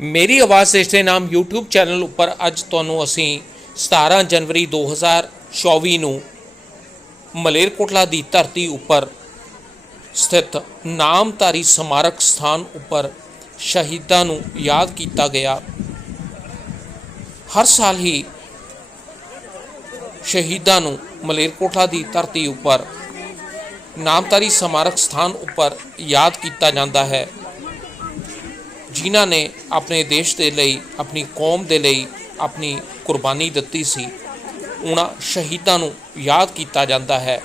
ਮੇਰੀ ਆਵਾਜ਼ ਇਸ ਦੇ ਨਾਮ YouTube ਚੈਨਲ ਉੱਪਰ ਅੱਜ ਤੁਹਾਨੂੰ ਅਸੀਂ 17 ਜਨਵਰੀ 2024 ਨੂੰ ਮਲੇਰਕੋਟਲਾ ਦੀ ਧਰਤੀ ਉੱਪਰ ਸਥਿਤ ਨਾਮਧਾਰੀ ਸਮਾਰਕ ਸਥਾਨ ਉੱਪਰ ਸ਼ਹੀਦਾਂ ਨੂੰ ਯਾਦ ਕੀਤਾ ਗਿਆ। ਹਰ ਸਾਲ ਹੀ ਸ਼ਹੀਦਾਂ ਨੂੰ ਮਲੇਰਕੋਟਲਾ ਦੀ ਧਰਤੀ ਉੱਪਰ ਨਾਮਧਾਰੀ ਸਮਾਰਕ ਸਥਾਨ ਉੱਪਰ ਯਾਦ ਕੀਤਾ ਜਾਂਦਾ ਹੈ। ਜਿਨ੍ਹਾਂ ਨੇ ਆਪਣੇ ਦੇਸ਼ ਦੇ ਲਈ ਆਪਣੀ ਕੌਮ ਦੇ ਲਈ ਆਪਣੀ ਕੁਰਬਾਨੀ ਦਿੱਤੀ ਸੀ ਉਹਨਾਂ ਸ਼ਹੀਦਾਂ ਨੂੰ ਯਾਦ ਕੀਤਾ ਜਾਂਦਾ ਹੈ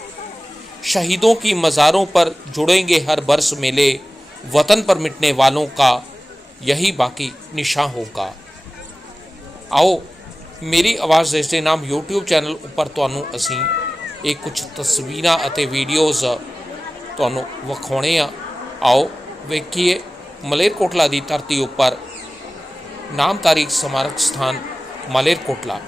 शहीदों की मज़ारों पर जुड़ेंगे हर बरस मेले वतन पर मिटने वालों का यही बाकी निशान होगा ਆਓ ਮੇਰੀ ਆਵਾਜ਼ ਇਸ ਦੇ ਨਾਮ YouTube ਚੈਨਲ ਉੱਪਰ ਤੁਹਾਨੂੰ ਅਸੀਂ ਇਹ ਕੁਝ ਤਸਵੀਰਾਂ ਅਤੇ ਵੀਡੀਓਜ਼ ਤੁਹਾਨੂੰ ਵਿਖਾਉਣੇ ਆ ਆਓ ਵੇਖੀਏ ਮਲੇਰਕੋਟਲਾ ਦੀ ਧਰਤੀ ਉੱਪਰ ਨਾਮਧਾਰੀ ਸਮਾਰਕ ਸਥਾਨ ਮਲੇਰਕੋਟਲਾ।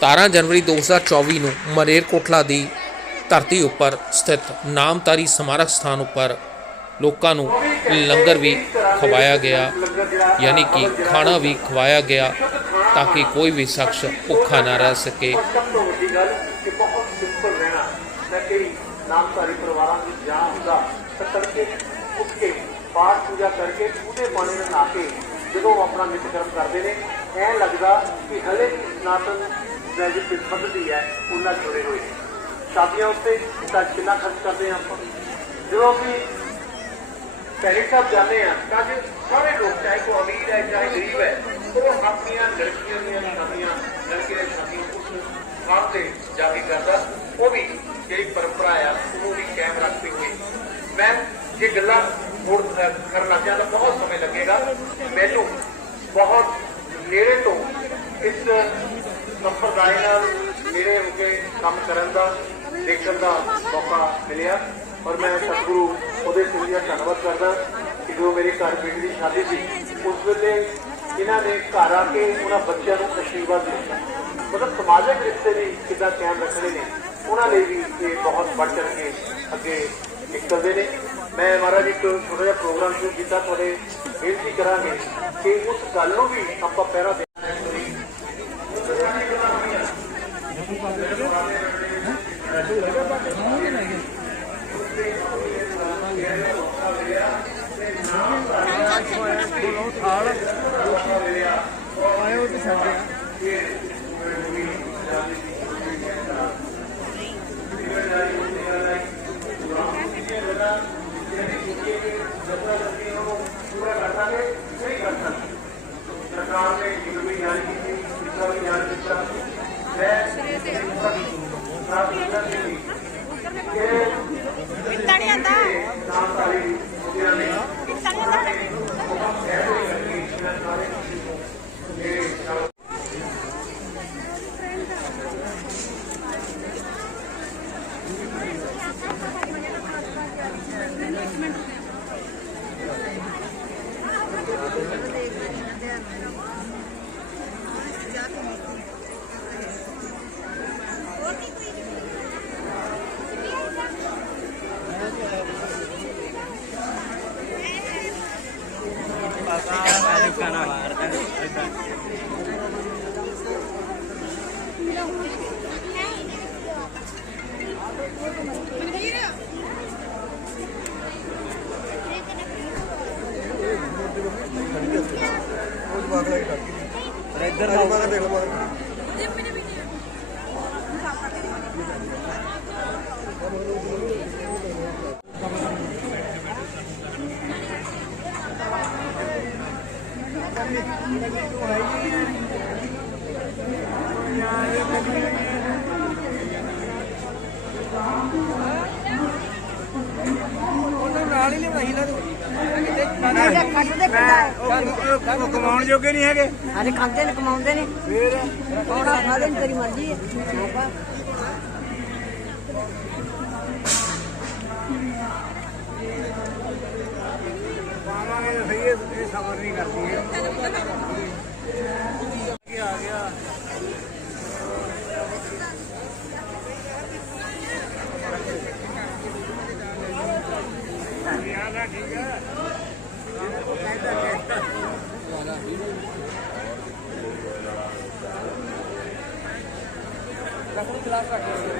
ਸਤਾਰਾਂ ਜਨਵਰੀ 2024 ਨੂੰ ਮਲੇਰਕੋਟਲਾ ਦੀ ਧਰਤੀ ਉੱਪਰ ਸਥਿਤ ਨਾਮਧਾਰੀ ਸਮਾਰਕ ਸਥਾਨ ਉੱਪਰ ਲੋਕਾਂ ਨੂੰ ਲੰਗਰ ਵੀ ਖਵਾਇਆ ਗਿਆ, ਯਾਨੀ ਕਿ ਖਾਣਾ ਵੀ ਖਵਾਇਆ ਗਿਆ ਤਾਂ ਕਿ ਕੋਈ ਵੀ ਸ਼ਖਸ ਭੁੱਖਾ ਨਾ ਰਹਿ ਸਕੇ। ਸਭ ਪਰਿਵਾਰਾਂ ਦੀ ਜਾਂ ਹੁੰਦਾ ਤਾਂ ਤੜਕੇ ਉੱਠ ਕੇ, ਪਾਠ ਪੂਜਾ ਕਰਕੇ ਉਹਦੇ ਪਾਣੀ ਨਾਲ ਨਹਾ ਕੇ ਜਦੋਂ ਆਪਣਾ ਨਿਤ ਕਰਦੇ ਨੇ, ਐਂ ਲੱਗਦਾ ਕਿ ਹਲੇ ਵੀ ਸਨਾਤਨ ਵੈਜੀਟੇਰਿਅਨ ਪੱਧਤੀ ਹੈ ਉਹਨਾਂ ਨਾਲ ਜੁੜੇ ਹੋਏ ਨੇ। ਸ਼ਾਦੀਆਂ ਉੱਤੇ ਤਾਂ ਕਿੰਨਾ ਖਰਚ ਕਰਦੇ ਹਾਂ ਆਪਾਂ। ਜਦੋਂ ਵੀ ਪਹਿਲੇ ਸਾਹਿਬ ਜਾਂਦੇ ਆ ਤਾਂ ਕਿ ਸਾਰੇ ਲੋਕ ਚਾਹੇ ਕੋ ਅਮੀਰ ਹੈ ਚਾਹੇ ਗਰੀਬ ਹੈ ਉਹ ਆਪਣੀਆਂ ਲੜਕੀਆਂ ਦੀਆਂ ਸ਼ਾਦੀਆਂ ਲੜਕੀਆਂ ਦੀਆਂ ਸ਼ਾਦੀਆਂ ਉਸ ਥਾਂ ਤੇ ਜਾ ਕੇ ਕਰਦਾ। ਉਹ ਵੀ ਜਿਹੜੀ ਪਰੰਪਰਾ ਆ ਉਹਨੂੰ ਵੀ ਕਾਇਮ ਰੱਖਦੇ ਹੋਏ। ਮੈਂ ਜੇ ਗੱਲਾਂ ਹੋਰ ਅ, ਕਰਨ ਲੱਗ ਜਾਂਦਾ ਬਹੁਤ ਸਮੇਂ ਲੱਗੇਗਾ। ਮੈਨੂੰ ਬਹੁਤ ਨੇੜੇ ਤੋਂ ਇਸ ਸੰਪਰਦਾਇ ਨਾਲ ਨੇੜੇ ਹੋ ਕੇ ਕੰਮ ਕਰਨ ਦਾ, ਦੇਖਣ ਦਾ ਮੌਕਾ ਮਿਲਿਆ। ਔਰ ਮੈਂ ਸਤਿਗੁਰੂ ਉਹਦੇ ਸਿੰਘ ਦਾ ਧੰਨਵਾਦ ਕਰਦਾ ਕਿ ਜੋ ਮੇਰੇ ਘਰ ਬੇਟੀ ਦੀ ਸ਼ਾਦੀ ਸੀ, ਉਸ ਵੇਲੇ ਇਹਨਾਂ ਨੇ ਘਰ ਆ ਕੇ ਉਹਨਾਂ ਬੱਚਿਆਂ ਨੂੰ ਆਸ਼ੀਰਵਾਦ ਦਿੱਤਾ। ਮਤਲਬ ਸਮਾਜਿਕ ਰਿਸ਼ਤੇ ਵੀ ਕਿੱਦਾਂ ਕਾਇਮ ਰੱਖਣੇ ਨੇ, ਉਹਨਾਂ ਲਈ ਵੀ ਇਹ ਬਹੁਤ ਵੱਧ ਚੜ ਕੇ ਅੱਗੇ ਨਿਕਲਦੇ ਨੇ। ਮੈਂ ਮਹਾਰਾਜ ਇੱਕ ਛੋਟਾ ਜਿਹਾ ਪ੍ਰੋਗਰਾਮ ਸ਼ੁਰੂ ਕੀਤਾ, ਤੁਹਾਡੇ ਬੇਨਤੀ ਕਰਾਂਗੇ ਕਿ ਉਸ ਗੱਲ ਨੂੰ ਵੀ ਆਪਾਂ ਪਹਿਰਾ ਦੇ ਆਏ ਉਹ ਤੇ ਛੱਡ ਉਹਨਾਂ ਨਾਲ ਹੀ ਨਹੀਂ ਬਣਾਈ ਨਾ। ਤੂੰ ਕੱਟ ਦੇ ਪਿੰਡਾ ਉਹ ਕਮਾਉਣ ਜੋਗੇ ਨਹੀਂ ਹੈਗੇ। ਅਰੇ ਖਾਂਦੇ ਨੇ ਕਮਾਉਂਦੇ ਨੇ। ਫੇਰ? ਕੌਣਾ ਖਾਦੇ ਨੇ ਤੇਰੀ ਮਰਜ਼ੀ ਹੈ। ਪਾਵਾਂਗੇ ਸਹੀ ਹੈ, ਇਹ ਸਬਰ ਨਹੀਂ ਕਰਦੀ ਹੈ Gracias. jelas.